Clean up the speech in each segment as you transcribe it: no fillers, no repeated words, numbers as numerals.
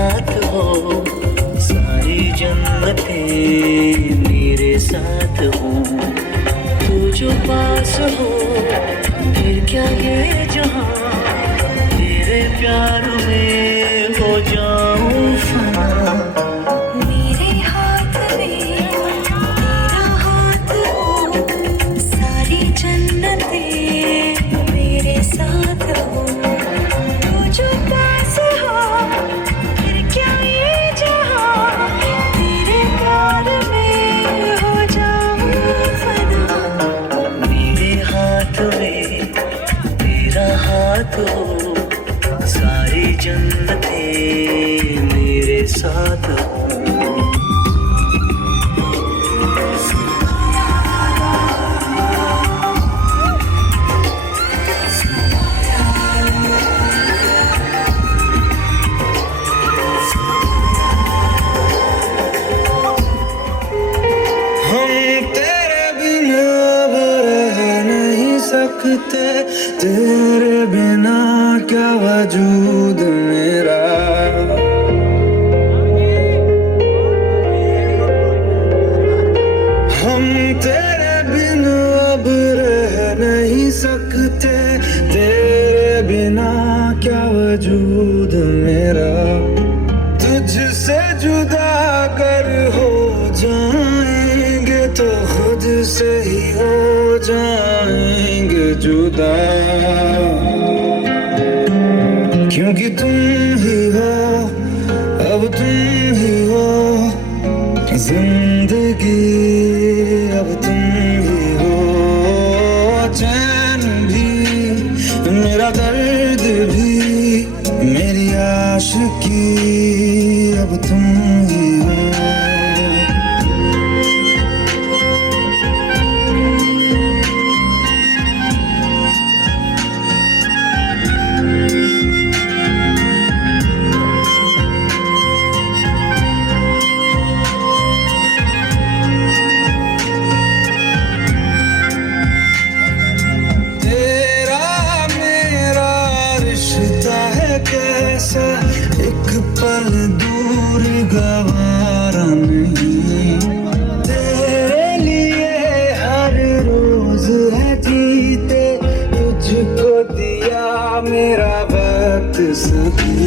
साथ हो, सारी जन्नतें मेरे साथ हो। तू जो पास हो फिर क्या ये जहां, तेरे प्यार में हो जाऊं फना। मेरे हाथ में तेरा हाथ हो, सारी जन्नतें मेरे साथ हो। तू जो पास हो फिर क्या ये जहां, तेरे प्यार में हो जाऊं फना। मेरे हाथ में तेरा हाथ हो, सारी जन्नतें मेरे साथ हो। हम तेरे बिना अब रह नहीं सकते, तेरे बिना क्या वजूद मेरा। हम तेरे बिना अब रह नहीं सकते, तेरे बिना क्या वजूद मेरा। तुझसे जुदा कर हो जाएंगे तो खुद से ही हो जाएंगे जुदा। क्योंकि तुम ही हो, अब तुम ही हो जिंदगी, अब तुम ही हो। चैन भी मेरा दर्द भी मेरी आशिकी, अब तुम ही हो। कैसा एक पल दूर गवारा नहीं, तेरे लिए हर रोज है जीते, तुझको दिया मेरा वक्त सभी।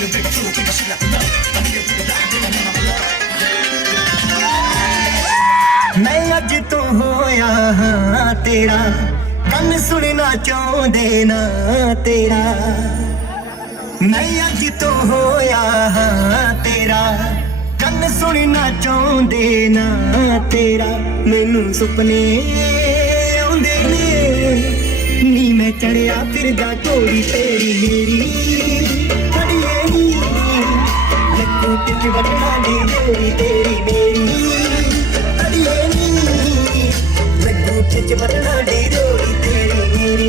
Baby, true, think I should let me know. I need to get the ਅੱਜ ਤੋਂ ਹੋਇਆ ਹਾਂ ਤੇਰਾ, ਕੰਨ ਸੁਣਨਾ ਚਾਹੁੰਦੇ ਨਾ ਤੇਰਾ। ਮੈਂ ਅੱਜ ਤੋਂ ਹੋਇਆ ਹਾਂ ਤੇਰਾ, ਕੰਨ ਸੁਣਨਾ ਚਾਹੁੰਦੇ ਨਾ ਤੇਰਾ। ਮੈਨੂੰ ਸੁਪਨੇ ਆਉਂਦੇ ਨੇ ਨੀ ਮੈਂ ਚੜਿਆ ਫਿਰਦਾ ਘੋੜੀ ਤੇਰੀ ਮੇਰੀ ਖੜੀਏ ਨੀ, ਲੱਕੂ ਟਿਕ ਵੱਟਾਂ ਦੀ ਘੋੜੀ ਤੇਰੀ ਮੇਰੀ ਖੜੀਏ ਨੀ, ਲੱਕੂ ਟਿਕ ਵੱਟਾਂ ਦੀ ਘੋੜੀ ਤੇਰੀ ਮੇਰੀ।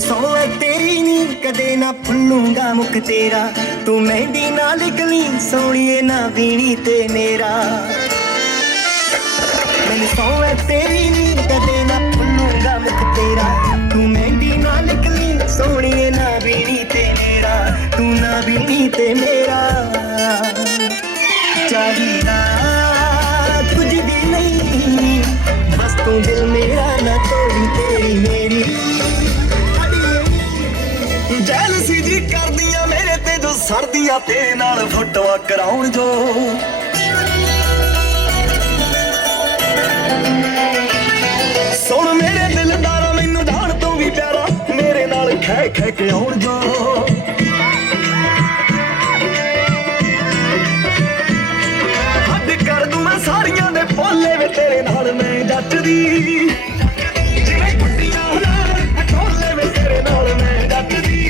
ਸੌ ਤੇਰੀ ਨੀ ਕਦੇ ਨਾ ਭੁੱਲੂੰਗਾ ਮੁਖ ਤੇਰਾ, ਤੂੰ ਮਹਿੰਦੀ ਨਾ ਲਿਖ ਲਈ ਸੋਹਣੀਏ ਨਾ ਵੀਣੀ ਤੇ ਮੇਰਾ। ਮੈਨੂੰ ਸੌ ਤੇਰੀ ਨੀ ਕਦੇ ਨਾ ਭੁੱਲੂੰਗਾ ਮੁਖ ਤੇਰਾ, ਤੂੰ ਮਹਿੰਦੀ ਨਾ ਲਿਖ ਲਈ ਸੋਹਣੀਏ ਨਾ ਵੀਣੀ ਤੇ ਮੇਰਾ, ਤੂੰ ਨਾ ਵੀਣੀ ਤੇ ਮੇਰਾ। ਚਾਹੀਦਾ ਕੁਝ ਵੀ ਨਹੀਂ ਬਸ ਤੂੰ ਦਿਲ ਮੇਰਾ ਨਾ ਤੋੜੀ ਤੇਰੀ ਮੇਰੀ। ਜੈਲਸੀ ਜੀ ਕਰਦੀਆਂ ਮੇਰੇ ਤੇ ਜੋ ਸਰਦੀਆਂ ਤੇਰੇ ਨਾਲ ਫੋਟੋਆਂ ਕਰਾਉਣ ਜੋ। ਸੁਣ ਮੇਰੇ ਦਿਲਦਾਰਾ ਮੈਨੂੰ ਜਾਣ ਤੋਂ ਵੀ ਪਿਆਰਾ, ਮੇਰੇ ਨਾਲ ਖਹਿ ਖਹਿ ਕੇ ਆਉਣ ਜੋ। ਹੱਦ ਕਰ ਦੂੰ ਮੈਂ ਸਾਰੀਆਂ ਦੇ ਭੋਲੇ ਵੇ ਤੇਰੇ ਨਾਲ ਮੈਂ ਜੱਟਦੀ, ਜਿਵੇਂ ਕੁੱਟੀਆਂ ਨਾਲ ਪਟੋਲੇ ਵੇ ਤੇਰੇ ਨਾਲ ਮੈਂ ਜੱਟਦੀ।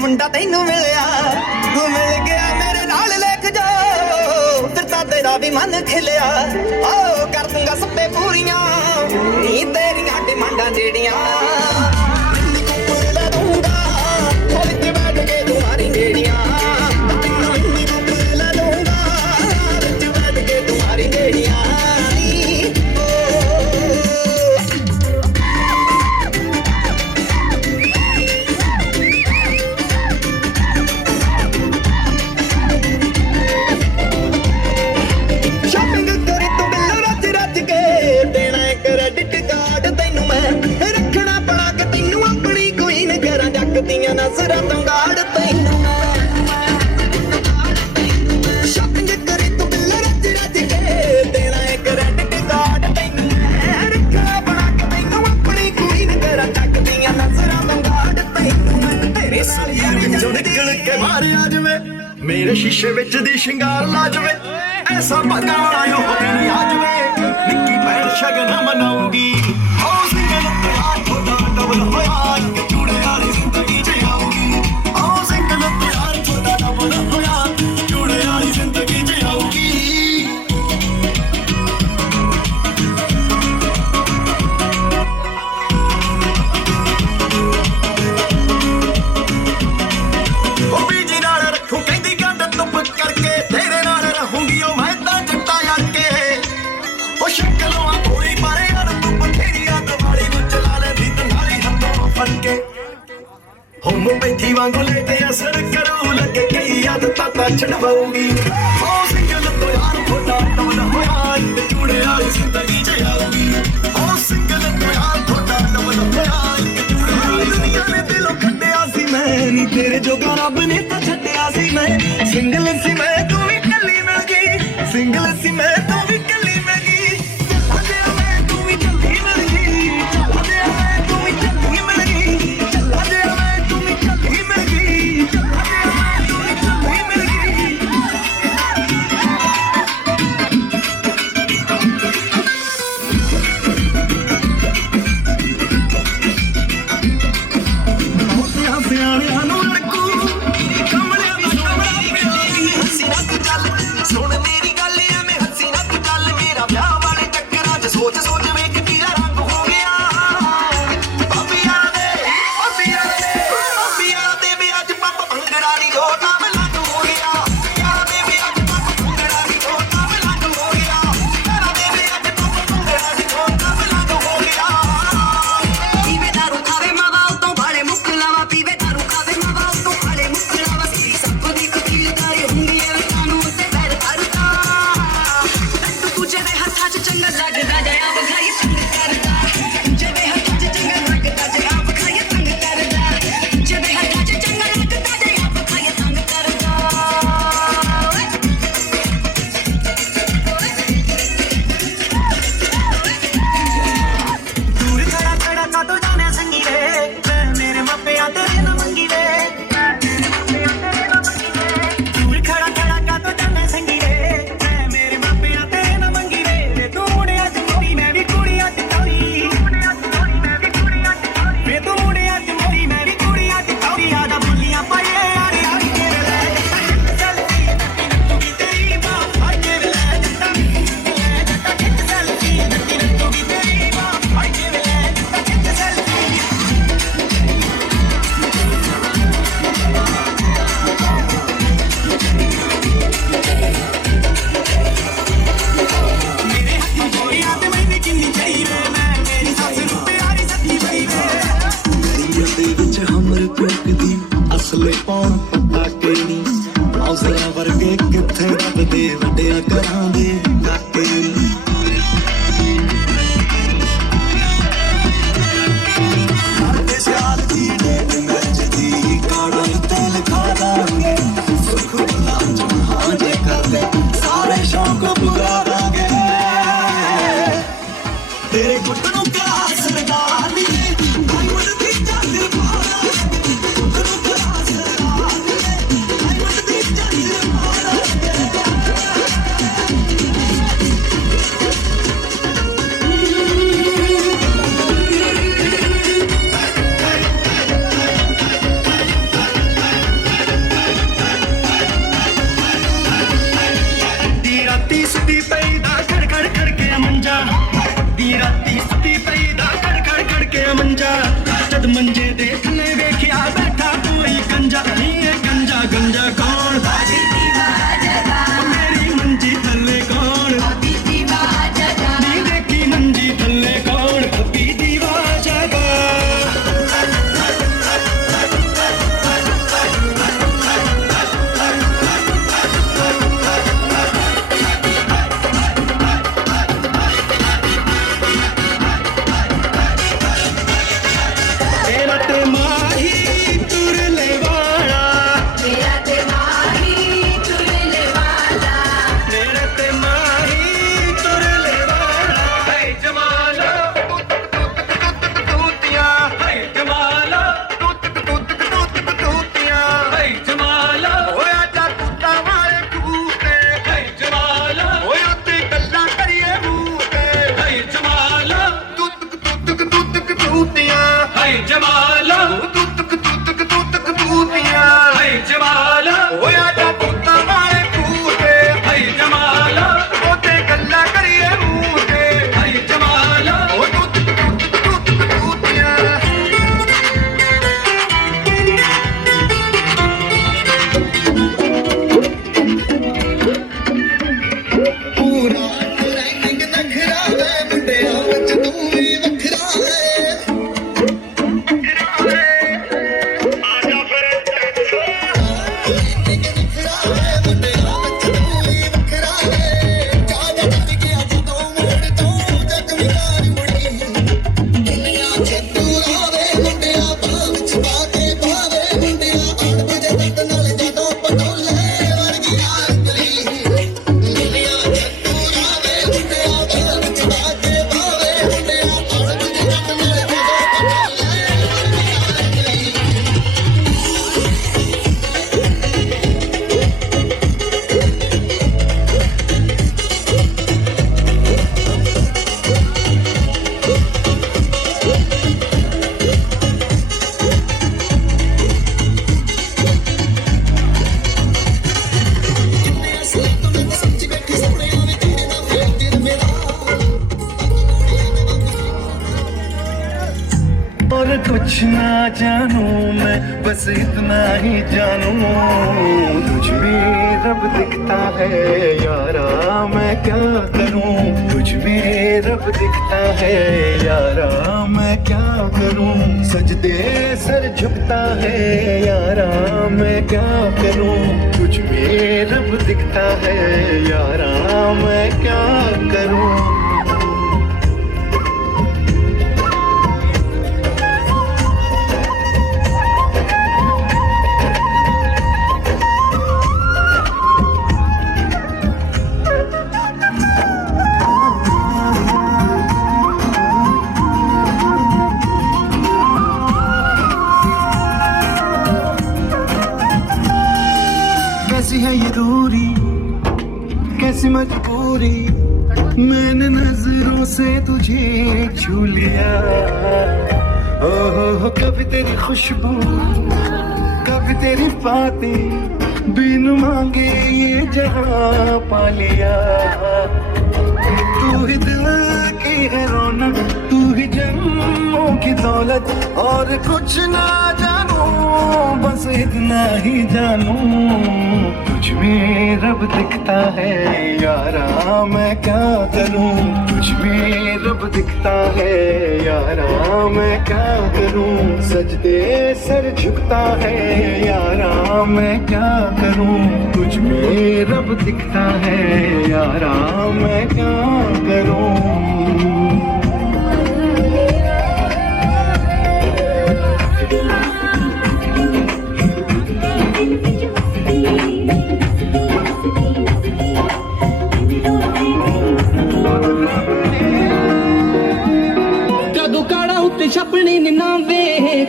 ਮੁੰਡਾ ਤੈਨੂੰ ਮਿਲਿਆ, ਤੂੰ ਮਿਲ ਗਿਆ ਮੇਰੇ ਨਾਲ ਲਿਖ ਜਾ, ਫਿਰ ਤਾਂ ਤੇਰਾ ਵੀ ਮਨ ਖਿਲਿਆ। ਓ ਕਰ ਦੂੰਗਾ ਸੱਪੇ ਪੂਰੀਆਂ ਨੀ ਤੇਰੀਆਂ ਡਿਮਾਂਡਾਂ ਜਿਹੜੀਆਂ। ਲੈ ਦੂੰਗਾ ਵਿੱਚ ਬੈਠ ਕੇ ਤੁਹਾਰੀ ਨੇੜੀਆਂ, ਲੈ ਦੂੰਗਾ ਵਿੱਚ ਬੈਠ ਕੇ ਤੁਹਾਰੀ ਨੇੜੀਆਂ। ਦੀਆਂ ਨਜ਼ਰਾਂ ਤੋਂ ਗਾੜ ਤੈਨੂੰ ਸ਼ਾਪਿੰਗ ਕਰੇ ਤੂੰ ਬਿੱਲ ਰੱਜ ਰੱਜ ਕੇ, ਤੇਰਾ ਇੱਕ ਰੈਡਿਟ ਕਾਰਡ ਤੈਨੂੰ ਰੱਖਣਾ ਬਣਾ ਕੇ ਤੈਨੂੰ ਆਪਣੀ ਕੁੜੀ ਨੇ ਕਰਾਂ ਚੱਕਦੀਆਂ ਨਜ਼ਰਾਂ ਤੋਂ ਗਾੜ ਤੈਨੂੰ। ਤੇਰੇ ਸਾਲੀਆਂ ਵਿੱਚੋਂ ਨਿਕਲ ਕੇ ਬਾਹਰ ਆ ਜਾਵੇ, ਮੇਰੇ ਸ਼ੀਸ਼ੇ ਵਿੱਚ ਦੀ ਸ਼ਿੰਗਾਰ ਲਾ ਜਾਵੇ, ਐਸਾ ਭਾਗਾ ਵਾਲਾ ਹੋ ਦਿਨ ਆ ਜਾਵੇ। ਨਿੱਕੀ ਭੈਣ ਸ਼ਗਨ ਮਨਾਉਂਗੀ ਹੋ ਸਿੰਗਲ ਪਿਆਰ ਥੋੜਾ ਡਬਲ ਹੋਇਆ, ਇੱਕ ਚੂੜੇ ਵਾਲੀ ਜ਼ਿੰਦਗੀ ਚ ਆਊਗੀ। ਹੋ ਸਿੰਗਲ ਪਿਆਰ ਥੋੜਾ ਡਬਲ ਹੋਇਆ, ਚੂੜੇ ਵਾਲੀ ਜ਼ਿੰਦਗੀ ਚ ਆਊਗੀ। ਉਹ ਬੀਜੀ ਨਾਲ ਰੱਖੂ ਕਹਿੰਦੀ ਗੰਢ ਧੁੱਪ ਕਰਕੇ, ਤੇਰੇ ਨਾਲ ਰਹੂੰਗੀ ਉਹ ਮੈਂ ਤਾਂ ਜੱਟਾ ਯਾਰ ਕੇ। ਉਹ ਸ਼ਕਲੋਂ ਥੋੜੀ ਮਾਰੇ ਯਾਰ ਤੂੰ ਬਥੇਰੀਆਂ ਦਿਵਾਲੀ ਨੂੰ ਚਲਾ ਲੈਂਦੀ ਤਨਾਲੀ ਹੱਥੋਂ ਫੜ ਕੇ। ਹੋਮੋਪੈਥੀ ਵਾਂਗੂ ਲੈ ਤੇ ਅਸਰ ਕਰੂ ਲੱਗੇ ਕਈ ਆਦਤਾਂ ਤਾਂ ਛਡਵਾਉਂਗੀ। ਉਹ ਸਿੰਗਲ ਤੋਂ ਯਾਰ ਥੋੜਾ ਡਬਲ ਹੋਇਆ, ਤੇ ਚੂੜੇ ਵਾਲੀ ਜ਼ਿੰਦਗੀ ਚ ਆਊਗੀ। ਉਹ ਸਿੰਗਲ ਤੋਂ ਯਾਰ ਥੋੜਾ ਡਬਲ ਹੋਇਆ, ਇੱਕ ਚੂੜੇ ਵਾਲੀ ਦੁਨੀਆ ਨੇ ਦਿਲੋਂ ਕੱਢਿਆ ਸੀ ਮੈਂ ਨੀ, ਤੇਰੇ ਜੋਗਾ ਰੱਬ ਨੇ ਤਾਂ ਛੱਡਿਆ ਸੀ ਮੈਂ। ਸਿੰਗਲ ਸੀ ਮੈਂ ਤੂੰ ਵੀ ਕੱਲੀ ਮਿਲ ਗਈ, ਸਿੰਗਲ ਸੀ ਮੈਂ ਤੂੰ ਵੀ ਕੱਲੀ ਮਿਲ ਗਈ। ਚੱਲਿਆ ਮੈਂ ਤੂੰ ਵੀ ਕੱਲੀ ਮਿਲ ਗਈ, ਚੱਲਿਆ ਮੈਂ ਤੂੰ ਵੀ ਕੱਲੀ ਮਿਲ ਗਈ, ਚੱਲਿਆ ਮੈਂ ਤੂੰ ਵੀ ਕੱਲੀ ਮਿਲ ਗਈ, ਚੱਲਿਆ ਮੈਂ ਤੂੰ ਵੀ ਕੱਲੀ ਮਿਲ ਗਈ। ਮੋਟਿਆਂ ਸਿਆਣਿਆਂ ਨੂੰ ਲੜਕੂ ਕਮਲਿਆਂ ਦਾ ਕਮਲਾ ਪਿਆਰੀ, ਹੱਸੀ ਨਾ ਉੱਥੇ ਰੱਬਦੇ ਵੱਡਿਆਂ ਘਰਾਂ ਦੇ ਕਾਕੇ ਸਾਡੇ ਸਿਆਲ ਦੀ ਡੇਟ ਮੈਚ ਦੀ ਕਾੜਾ ਤੇਲ ਖਾ ਲਾਂਗੇ ਸੁਖ ਬੁਲਾ ਜਹਾਂ ਜੇ ਕਰਦੇ ਸਾਰੇ ਸ਼ੌਕ ਪੁਗਾ ਦਾਂਗੇ ਤੇਰੇ ਗੁੱਟ ਨੂੰ ਕਾਸ ਲਗਾ ਲਈ ਆਈ ਵੁੱਡ ਬੀ ਚਾਦਰ ਪਾਰਾ ਗੁੱਟ ਨੂੰ ਕਾਸ ਲਗਾ ਲਈ ਆਈ ਵੁੱਡ ਬੀ ਚਾਦਰ ਪਾਰਾ ਦੀ ਰਾਤੀ ਸੁੱਤੀ ਪਈ ਦਾ ਖੜ ਖੜ ਖੜ ਕੇ ਮੰਜਾ ਦੀ ਰਾਤੀ ਸੁੱਤੀ ਪਈ ਦਾ ਖੜ ਖੜ ਖੜ ਕੇ ਮੰਜਾ ਜਦ ਮੰਜੇ ਦੇ ਥੱਲੇ ਵੇਖਿਆ ਬੈਠਾ ਕੋਈ ਗੰਜਾ ਨਹੀਂ ਇਹ ਗੰਜਾ ਗੰਜਾ ਕੌਣ ਮੇਰੀ ਮੰਜੀ ਥੱਲੇ ਕੌਣ ਨੀ ਦੇਖੀ ਮੰਜੀ ਥੱਲੇ ਕੌਣ ਅੱਬੀ ਦੀਵਾ ਜਗਾ ਤੇਰਾ ਤੇ ਮਾਹੀ ਤੁਰਲੇ ਵਾਲਾ मेरा ते माही तुरले वाला ਤੇਰੇ ਤੇ ਮਾਹੀ ਤੁਰਲੇ ਵਾਲਾ ਹੇ ਜਮਾਲਾ ਤੂਤੀਆਂ ਹੇ ਜਮਾਲਾ ਤੂਤੀਆਂ ਹੇ ਜਮਾਲਾ ਹੋਇਆ ਜਾ ਤੂਤਾਂ ਵਾਲੇ ਕੂਤੇ ਹੇ ਜਮਾਲਾ ਓਏ ਉੱਤੇ ਗੱਲਾਂ ਕਰੀਏ ਮੂੰਹ ਤੇ ਹੇ ਜਮਾਲਾ ਤੂਤੀਆਂ ਹੇ ਜਮਾਲਾ ਤੂਤੀਆਂ ਹੇ ਜਮਾਲਾ ਹੋਇਆ ਜਾ ਤੂਤਾਂ ਵਾਲੇ ਕੂਤੇ ਹੇ ਜਮਾਲਾ ਉੱਤੇ ਗੱਲਾਂ ਕਰੀਏ ਮੂੰਹ ਤੇ ਹੇ ਜਮਾਲਾ ਓ ਤੂਤੀਆਂ ਪੂਰਾ ਰੈਂਕਿੰਗ ਨਖਰਾ ਵੇ ਮੁੰਡਿਆਂ ਵਿੱਚ ਤੂੰ ਵੀ ਵੱਖਰਾ ਹੈ ਆਜਾ ਫਿਰ और कुछ ना जानू मैं बस इतना ही जानू तुझ में रब दिखता है यारा मैं क्या करूं तुझ में रब दिखता है यारा मैं क्या करूं सजदे सर झुकता है यारा मैं क्या करूं तुझ में रब दिखता है यारा मैं क्या करूं कैसी है ये दूरी कैसी मजबूरी मैंने नजरों से तुझे छू लिया ओहो कभी तेरी खुशबू कभी तेरी बातें बिन मांगे ये जहां पा लिया तू ही दिल की है रौनक तू ही जन्मों की दौलत और कुछ ना जानू बस इतना ही जानू तुझ में रब दिखता है यारा मैं क्या करूं तुझ में रब दिखता है यारा मैं क्या करूं सजदे सर झुकता है यारा मैं क्या करूं, तुझ में रब दिखता है यारा, मैं क्या करूं। कदों काड़ा उत्ते छपने ने नाम वे,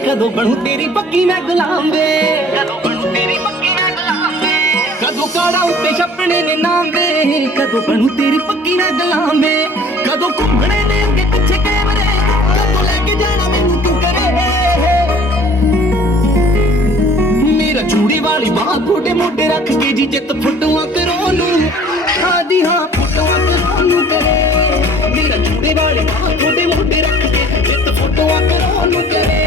कदों बनू तेरी पक्की मैं गुलाम वे, कदों बनू तेरी पक्की मैं गुलाम वे। कदों काड़ा उत्ते छपने ने नाम वे, कदों बनू तेरी पक्की मैं गुलाम वे। कदों घूमने ने अगे पिछे कैमरे, कदों लेके जाना मैनू तू करे। मेरा चूड़ी वाली बाह थोड़े मोटे रख के जी जित फुटवा करो नू, हाँ जी हाँ फुटवा करो नू करे। मेरा चूड़ी वाली बाह थोड़े मोटे रख के जित फुटवा करो नू करे।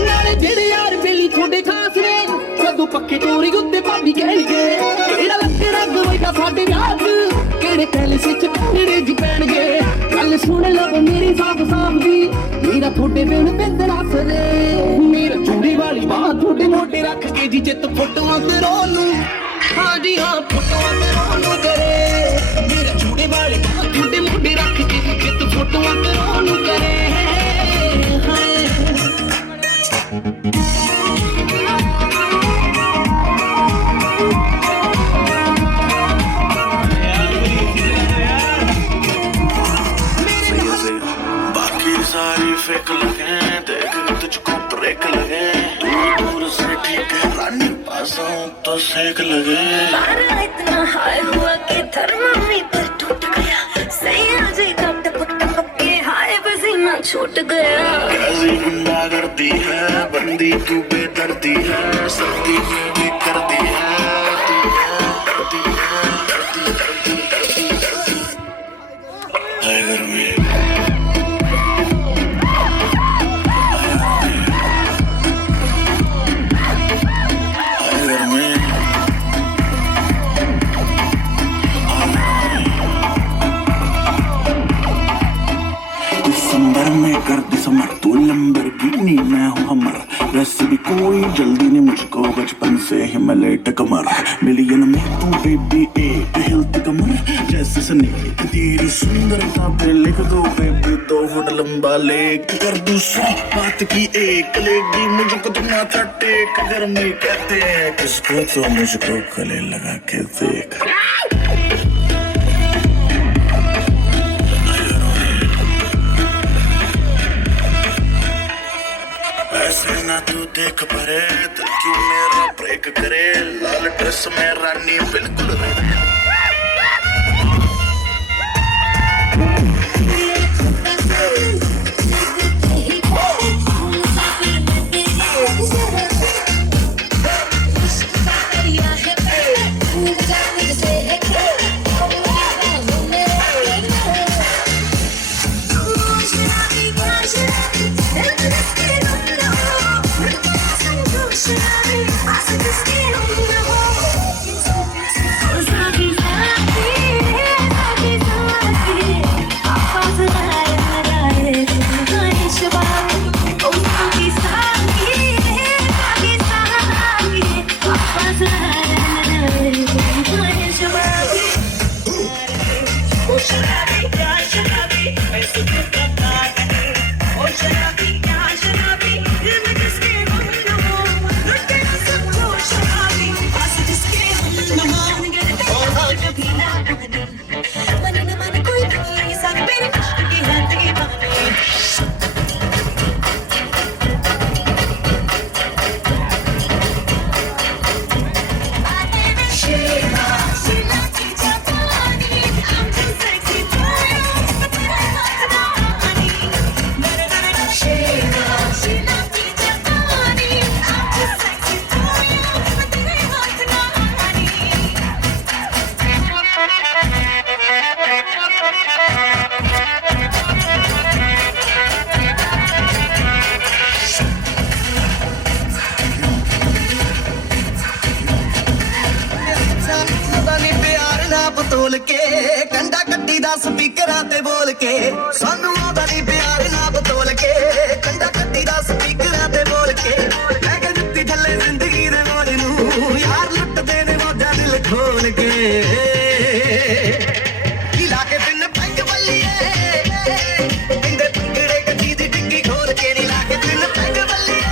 नाले जेड़े यार बेली थोड़े खास ने, कदों पक्के चोरी उत्ते भाभी कहणगे, केड़ा लगे रग होएगा साडे रात, केड़े कैले सिच केड़े जी पैणगे। गल सुन लव मेरी साफ साफ दी, मेरा थोड़े बिन बिंदरा सरे। मेरा चूड़ी वाली बाह थोड़े मोटे रख के जी जित फुटवा करो नू, हाँ जी हाँ फुटवा करो नू करे। मेरा चूड़ी वाली बाह थोड़े मोटे रख के जित फुटवा करो नू करे। सारी फेक लगे, देख तुझको ब्रेक लगे, दूर दूर से ठीक है रानी, पास आऊं तो सेक लगे। पारा इतना हाई हुआ कि थर्मामीटर टूट गया, सही आ जाएगा टपक टपक के हाय पसीना छूट गया। कैसी गुंडा करती है बंदी तू बेदर्दी है, सर्दी में भी करती है, हाय गर्मी दिसंबर में कर दिसंबर, तू लंबरगिनी मैं हूँ हमर, वैसे भी कोई जल्दी नहीं मुझको, बचपन से ही मैं लेट कमर। मिलियन में तू बेबी एक हिलती कमर, जैसे सनी तेरी सुंदरता पे लिख दो बेबी 2 फुट लंबा लेक, कर दूं 100 बात की एक, लेगी मुझको तो माथा टेक। अगर मैं कहते हैं किसको तो मुझको गले लगा के देख। ऐसे ना तू देख परे, तो क्यों मेरा ब्रेक करे, लाल ड्रेस में रानी बिल्कुल रे। कंडा कट्टी दा स्पीकरां ते बोल के सानू आंदा नहीं प्यार ना बतोल के कंडा कट्टी दा स्पीकरां ते बोल के मैं कह दित्ती थल्ले जिंदगी दे मोड़ नू यार लुटदे ने मौजा दिल खोल के हिला के पिन पैग बल्लिए इंदे पंगड़े गड्डी दी डिग्गी खोल के हिला के पिन पैग बल्लिए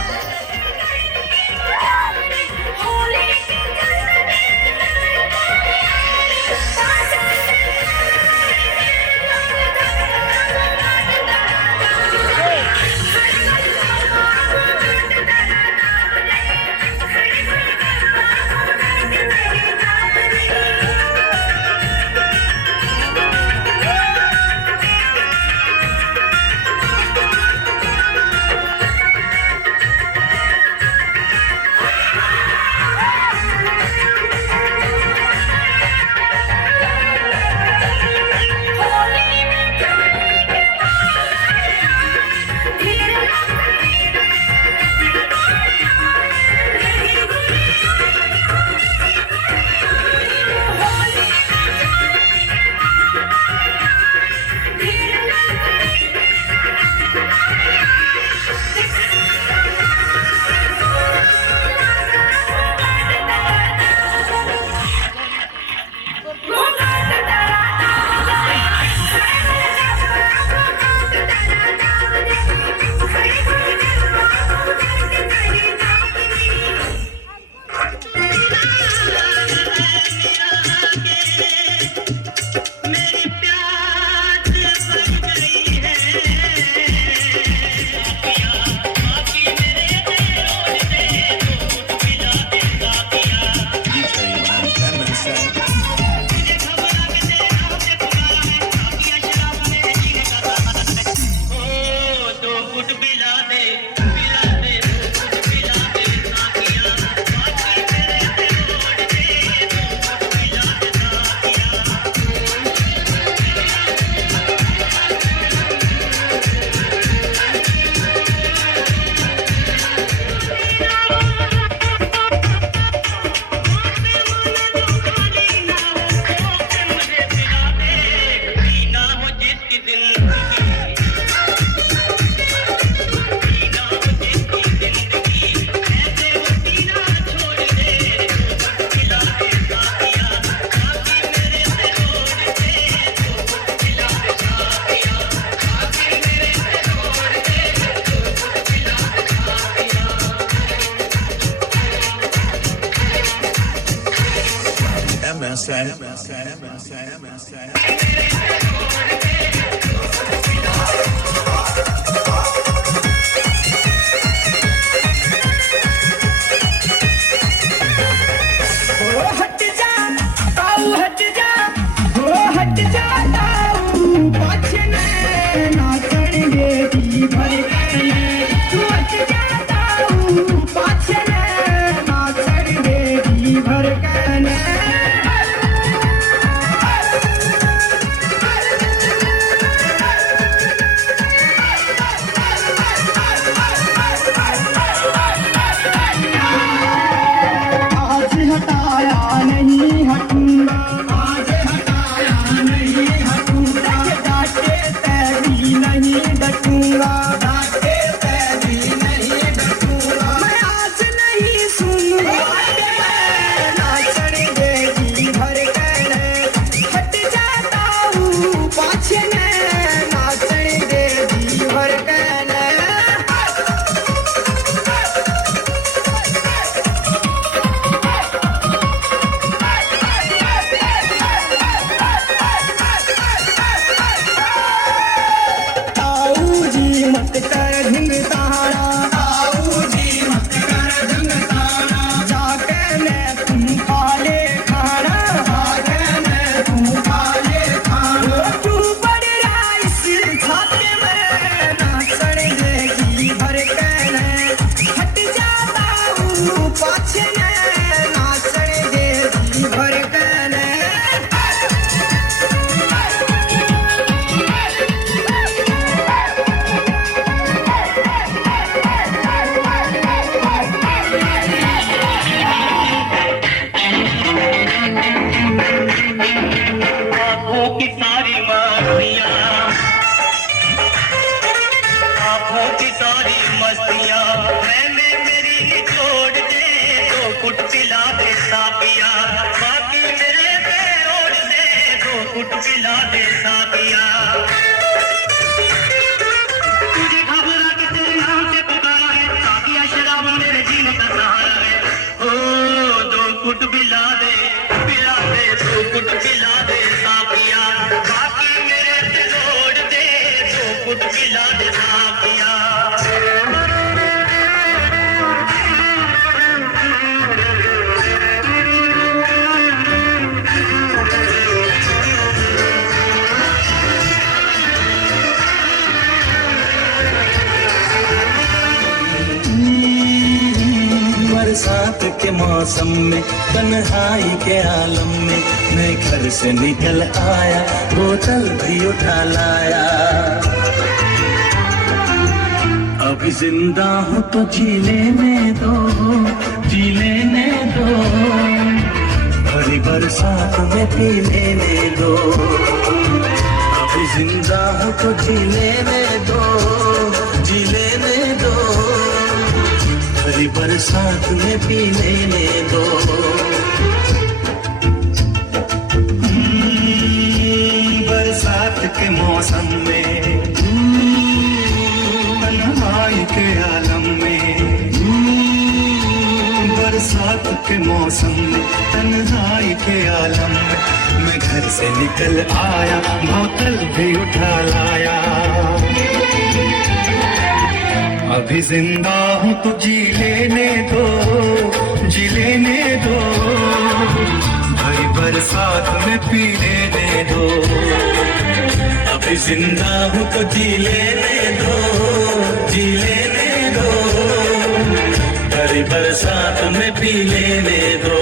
आंखों की सारी मस्तियां, आंखों की सारी मस्तियां मैंने मेरी छोड़ दे, तो कुट पिला दे साकिया, बाकी मेरे पे ओढ़ दे, तो कुट पिला दे साकिया। तुझे घबरा के तेरे नाम से पुकारा है, साकिया शराब मेरे जीने का सहारा है। ओ दो कुट पिला दे तो कुट पिला दे साकिया, बाकी मेरे पे छोड़ दे, तो कुट पिला दे साकिया। बरसात के मौसम में तन्हाई के आलम में मैं घर से निकल आया, बोतल भी उठा लाया। अभी जिंदा हूँ तो जी लेने दो, जी लेने दो, भरी बरसात में पी लेने दो। अभी जिंदा हूँ तो जी लेने दो, जी लेने दो, भरी बरसात में पी लेने दो। बरसात के मौसम में तन्हाई के आलम में, बरसात के मौसम में तन्हाई के आलम में मैं घर से निकल आया, बोतल भी उठा लाया। अभी जिंदा हूँ तो जी लेने दो, जी लेने दो, भाई बरसात में पी लेने दो। अभी जिंदा हूँ तो जी लेने दो, जी लेने दो, भाई बरसात में पी लेने दो।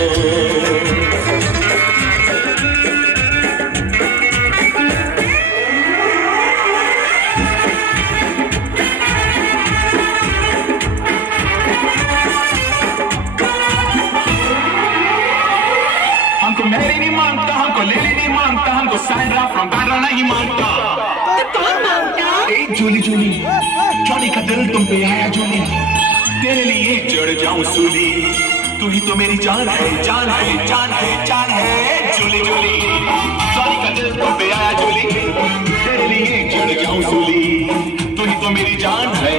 मेरी नहीं मानता, हमको लेली नहीं मानता, हमको साइरा फ्रॉम बारा नहीं मानता। तो कौन मांगता? ए जूली जूली, जॉनी का दिल तुम पे आया जूली, तेरे लिए चढ़ जाऊं सूली, तू ही तो मेरी जान है, जान है, जान है, जान है। जूली जूली, जॉनी का दिल तुम पे आया जूली, तेरे लिए चढ़ जाऊं सूली, तू ही तो मेरी जान है।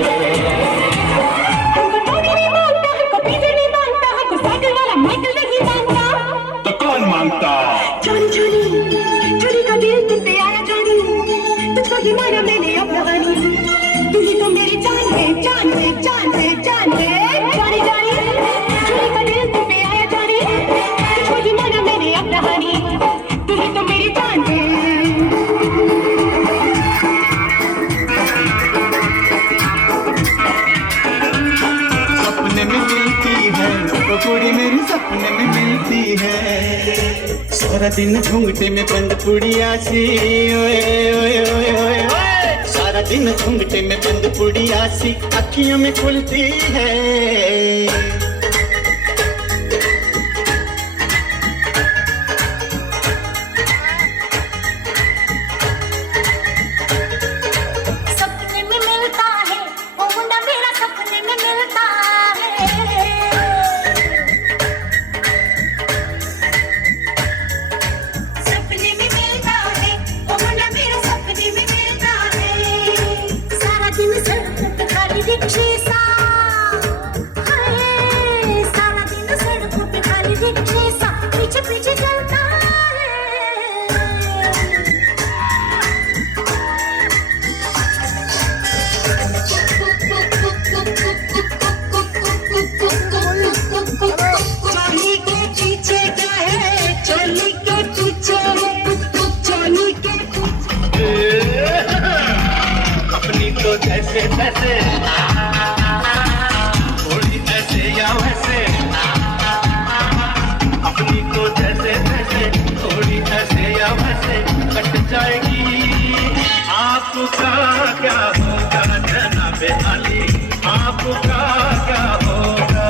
हमको टोनी नहीं मांगता, हमको पीजे नहीं मांगता, हमको साइकिल वाला माइकल नहीं मांगता। तो कौन मांगता? चोरी चोरी चोरी का दिल तुम पे आया चोरी, तुझको ही माना मैंने अपना बनी, तू ही तो मेरी जान है, जान है, जान है, जान है। जानी जानी चोरी का दिल तुम पे आया चोरी, तुझको ही माना मैंने अपना बनी, तू ही तो मेरी जान है। सपने में मिलती है वो कुड़ी मेरी, सपने में मिलती है। सारा दिन घूंघटे में बंद पुड़िया सी, ओए ओए ओए ओए ओए। सारा दिन घूंघटे में बंद पुड़िया सी अखियों में खुलती है। सपने में मिलता है वो मुंडा मेरा, सपने में मिलता है। सपने में मिलता है वो मुंडा मेरा, सपने में मिलता है। सारा दिन सड़क पे खाली रिक्शे सा, हाय, सारा दिन सड़क पे खाली रिक्शे सा पीछे पीछे चलता है। चोली के पीछे क्या है, चोली के पीछे, चोली के अपनी तो जैसे तैसे, थोड़ी ऐसे या वैसे, अपनी तो जैसे तैसे, थोड़ी ऐसे या वैसे कट जाएगी। आपका क्या होगा जनाबे अली, आपका क्या होगा?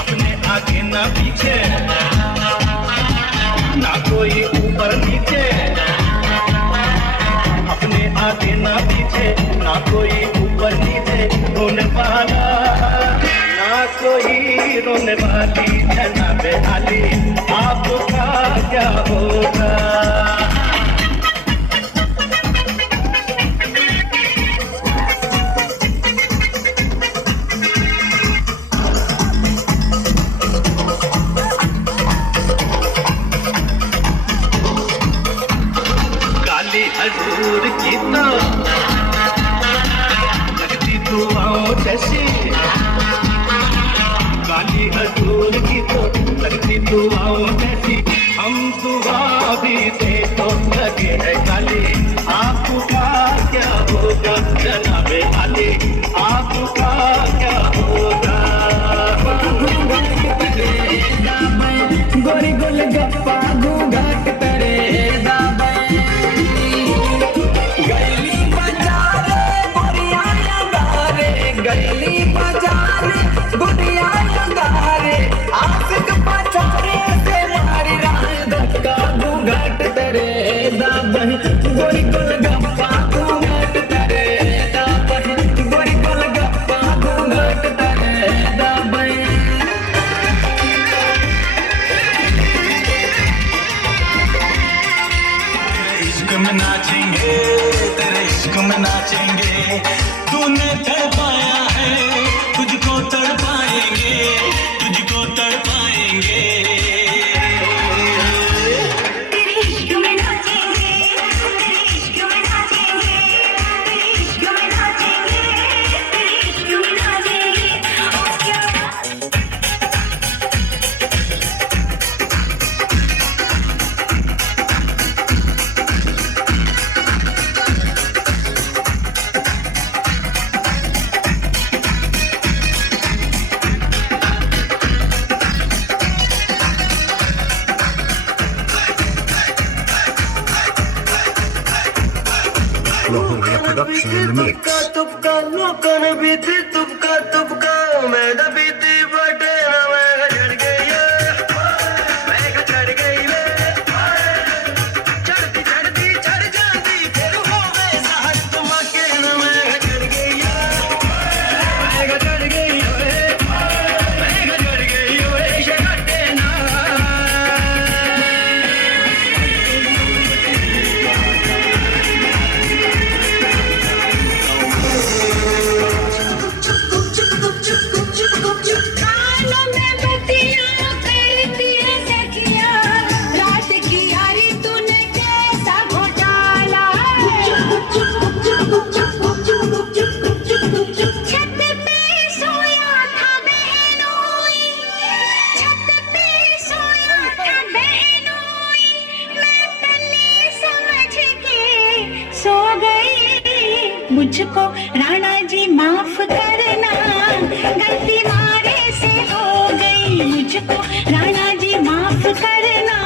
अपने आगे ना पीछे, ना कोई ऊपर नीचे, बोलने वाली जनाबे आली आपका क्या होगा। काली हजूर की तो लगती दुआओं जैसी, काली हजूर की तो लगती दुआओं जैसी, हम दुआ भी दे तो लगे है काली आपका क्या होगा जनाबे आली आपका क्या होगा। गोरी गोल गप्पा घूंघट करे गली बाजारे बुढ़िया लगारे, गली बाजारे बुढ़िया लगारे, आशिक पचारे से मारी राह धक्का घूंघट करे दाबन, गोरी गोल गप्पा घूंघट करे दाबन, गोरी गोल गप्पा घूंघट करे दाबन। इश्क में नाचेंगे तेरे इश्क में नाचेंगे, तूने तड़पाया है तुझको तड़पाएंगे, तुझको तड़पाएंगे। तेरे इश्क में नाचेंगे, तेरे इश्क में नाचेंगे, तेरे इश्क में नाचेंगे, तेरे इश्क में नाचेंगे। ओ क्या Production in the mix. तुपका लोकन बीती तुपका तुपका मैं बीती बटे ना मैं चढ़ गई मैं चढ़ गई चढ़ती चढ़ती चढ़ जाती फिर हो गए सहर तुम्हारे ना मैं चढ़ गई मैं चढ़ गई मैं चढ़ गई शगटे ना। कानों में बत्तियां करती है सखियां, रात की यारी तूने कैसा घोटाला। छत पे सोया था बहनोई, छत पे सोया था बहनोई, मैं तन्ने समझ के सो गई। मुझको राणा जी माफ करना, गलती मारे से हो गई। मुझको राणा जी माफ करना,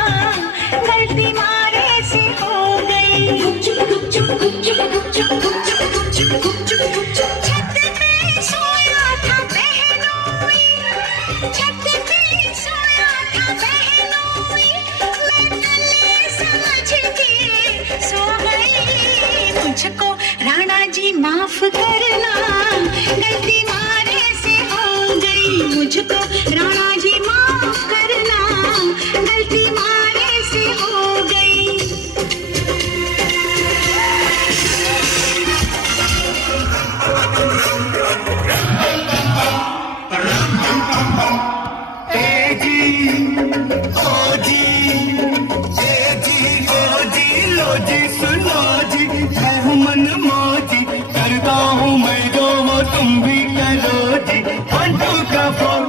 गलती मारे से हो गई। छत पे सोया था बहनोई, छत पे सोया था बहनोई, मैं तन्ने समझ के सो गई। मुझको राणा जी माफ करना, गलती मारे से हो गई। मुझको राणा जी माफ करना, गलती मारे से हो गई। सुनो जी मैं हूँ मन मौजी, करता हूँ मैं जो वो तुम भी करो जी। 1 2 का 4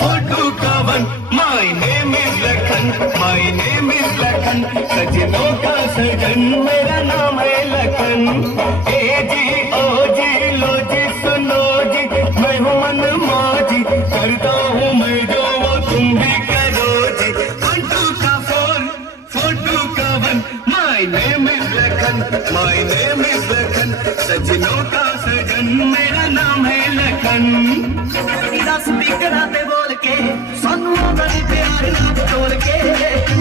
4 2 का 1 my name is Lakhan, my name is Lakhan, सजनों का सजन मेरा नाम है लखन। ए जी ओ जी लो जी सुनो जी मैं हूँ मन मौजी, करता हूँ मैं जो वो तुम भी करो जी। 1 2 का 4 4 2 का 1 my name is Lakhan, my name is Lakhan, सजनों का सजन मेरा नाम है लखन। दस स्पीकर आते बोल के सानू आंदा नी प्यार नाम तोड़ के,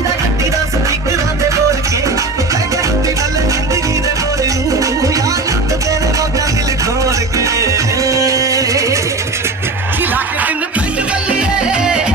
गड्डी दा स्पीकर आते बोल के मैं गड्डी नाल जिंदगी दे बोले नू याद तेरे मौका दिल खोल के। कि लाके दिन pant बल्लिए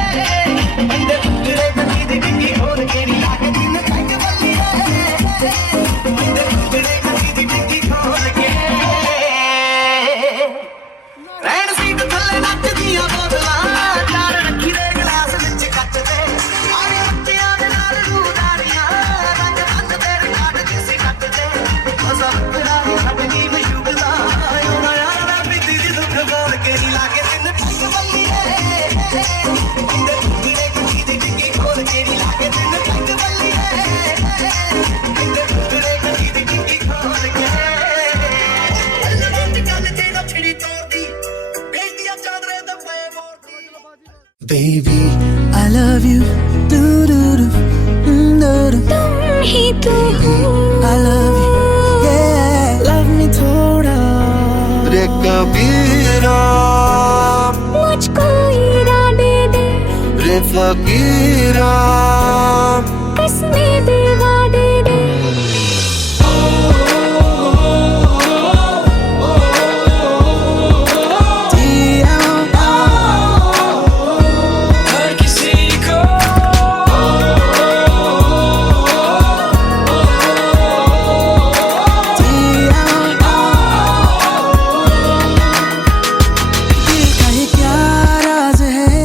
Baby, I love you. Do do do, do do. तुम ही तो हो I love you. Yeah, love me थोड़ा. रे कबीरा, मुझको इरादे दे रे फकीरा. कसमें दे वादे दे हर किसी को देखा है क्या राज है,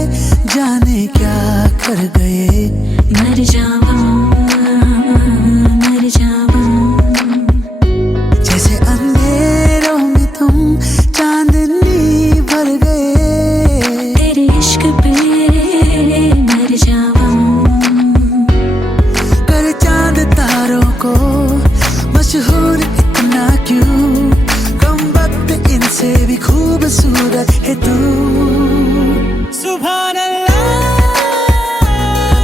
जाने क्या कर गए. मर जाऊं जैसे अंधेरों में तुम चांदनी भर गए. तेरे इश्क पे मर जाऊं कर चांद तारों को मशहूर इतना क्यों, कम वक्त इनसे भी खूबसूरत है तू. सुभान अल्लाह,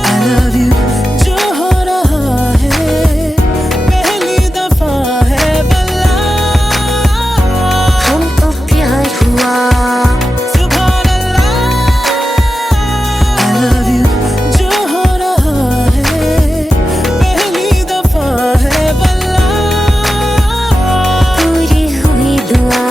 I love you. जो हो रहा है पहली दफा है वल्ला. हमको प्यार हुआ सुभान अल्लाह, I love you. जो हो रहा है पहली दफा है वल्ला. पूरी हुई दुआ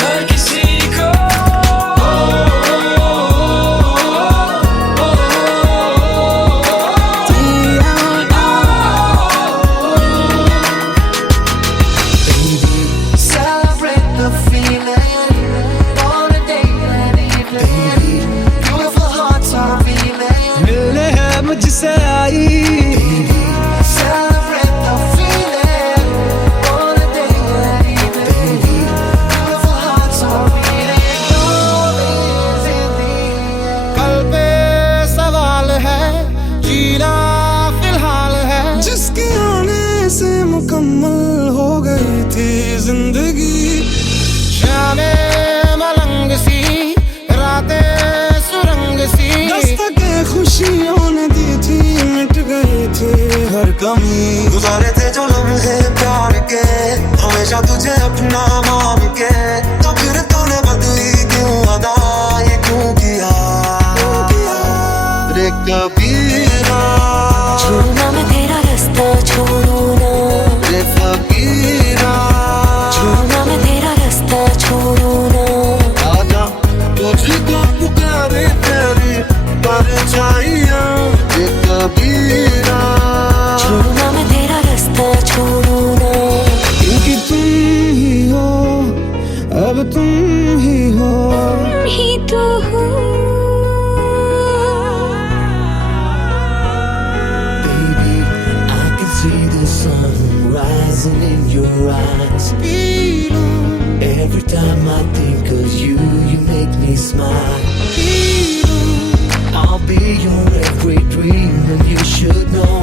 हर किसी को celebrate the feeling on a day and evening. Beautiful hearts are beating. मिलने है मुझसे आई. Celebrate the feeling on a day and evening. Beautiful hearts are beating. Always in the air. कल पे सवाल है, जीना फिलहाल है. जिसके आने से मुकम्मल हो गई थी जिंदगी. शामे मलंग सी, रातें सुरंग सी. दस्तकें खुशियों ने दी थी, मिट गई थी हर कमी. गुजारे थे जो लम्हे प्यार के, हमेशा तुझे अपना मान के. तो फिर तूने बदली क्यों अदा, ये क्यों किया. रे कबीरा, छोड़ू ना मैं तेरा रास्ता छोड़ू ना रे फकीरा. छोड़ू ना मैं तेरा रास्ता छोड़ू ना आजा तुझको पुकारे तेरी परछाइयाँ. रे कबीरा, छोड़ू ना मैं तेरा रास्ता छोड़ू ना क्योंकि तुम ही हो, अब तुम ही हो. तुम ही तो हो Baby, I can see the sun rising in your eyes. Every time I think of you, you make me smile. I'll be your every dream, and you should know.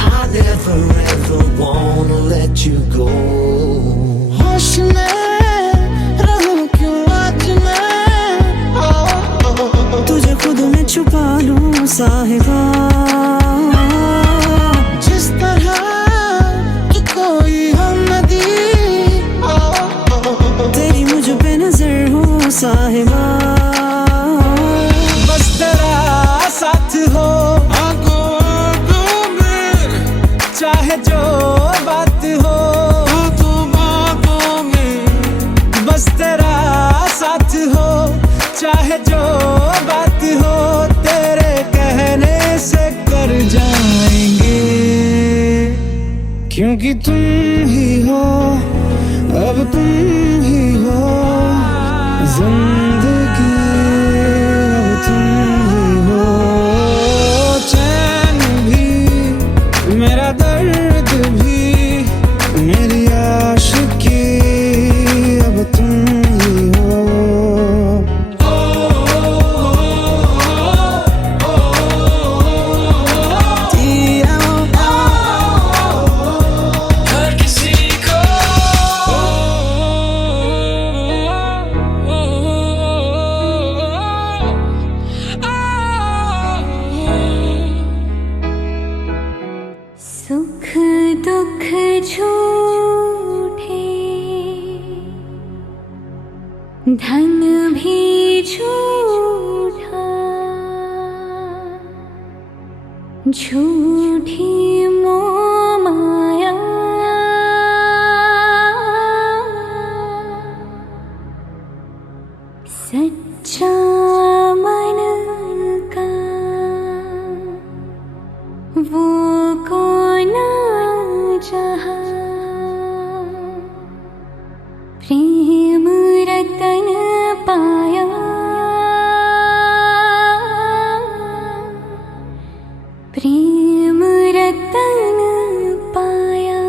I never ever wanna let you go. होश में रहूं क्यों आज मैं, तुझे खुद में छुपा लूं साहिबा. जिस तरह कि कोई हम नदी, तेरी मुझ पे नजर हो साहिबा. बस तेरा साथ हो आंखों में, चाहे जो बात हो बातों में. बस तेरा साथ हो, चाहे जो बात हो, तेरे कहने से कर जाएंगे. क्योंकि तुम ही हो, अब तुम ही हो जिंदगी. अब तुम ही हो चैन भी, मेरा दर्द भी, मेरी आशिकी. अब तुम ही हो. Ti amo. धन भी झूठा, झूठी मोह माया, सच्चा मन का वो कौन जहाँ, प्रेम रतन पाया, प्रेम रतन पाया।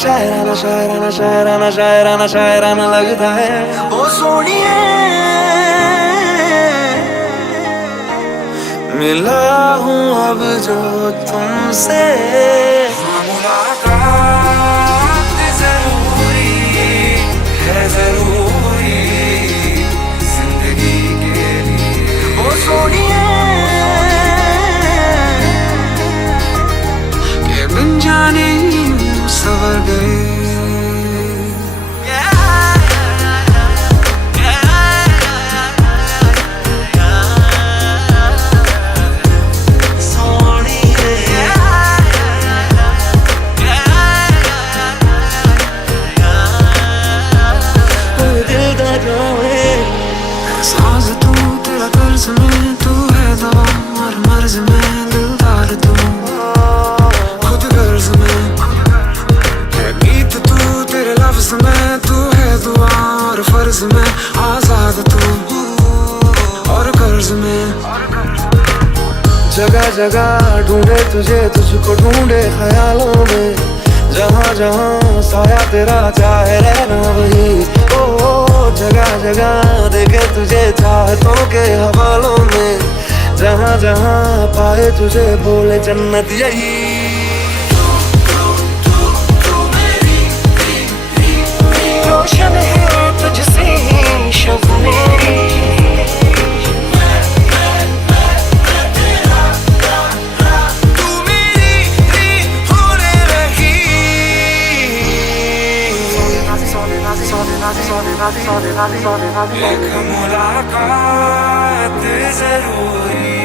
शायराना शायराना शायराना शायराना शायराना लगता है। ओ सोनिए मिला हूँ अब जो तुमसे, मुलाकात जरूरी है, जरूरी जिंदगी के लिए। ओ सोनिए के बिन जाने सवर गए। साज तू तेरा कर्ज में, तू है दवा और मर्ज में, दिलदार तू खुद गर्ज में है गीत तू तेरे लफ्ज में, तू है दुआ और फर्ज में, आजाद तू और कर्ज में। जगह जगह ढूंढे तुझे, तुझको ढूंढे ख्यालों में, जहाँ जहाँ साया तेरा चाहे रहना वही। ओ जगह जगह देखे तुझे चाहतों के हवालों में, जहाँ जहाँ पाए तुझे बोले जन्नत यही। रोशन है तुझसे शब मेरी, तू मेरी होने लगी। एक मुलाकात जरूरी।